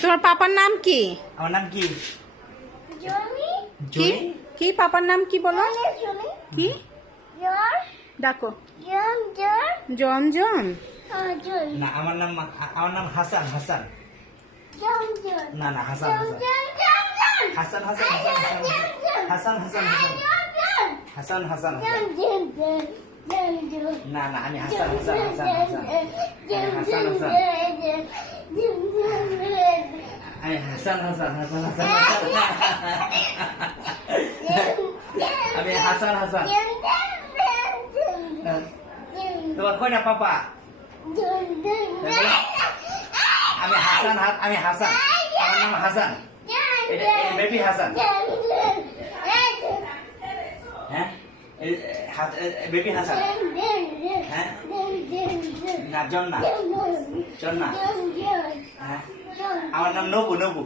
তোমার পাপার নাম কি? আমার নাম কি? কি কি পাপার নাম কি বলো? কি ডাকো? জন জন। না, আমার নাম হাসান। হাসান না না, হাসান হাসান হাসান হাসান হাসান হাসান হাসান না না, আমি হাসান হাসান হাসান হাসান আমি হাসান হাসান হাসান হাসান আমি হাসান হাসান। তোমার কয়টা পাপা? আমি হাসান আমি হাসান, আমার নাম হাসান, বেবি হাসান। হ্যাঁ, বেবি হাসান। হ্যাঁ না, জন না, জন না। হ্যাঁ, আমার নাম নবু।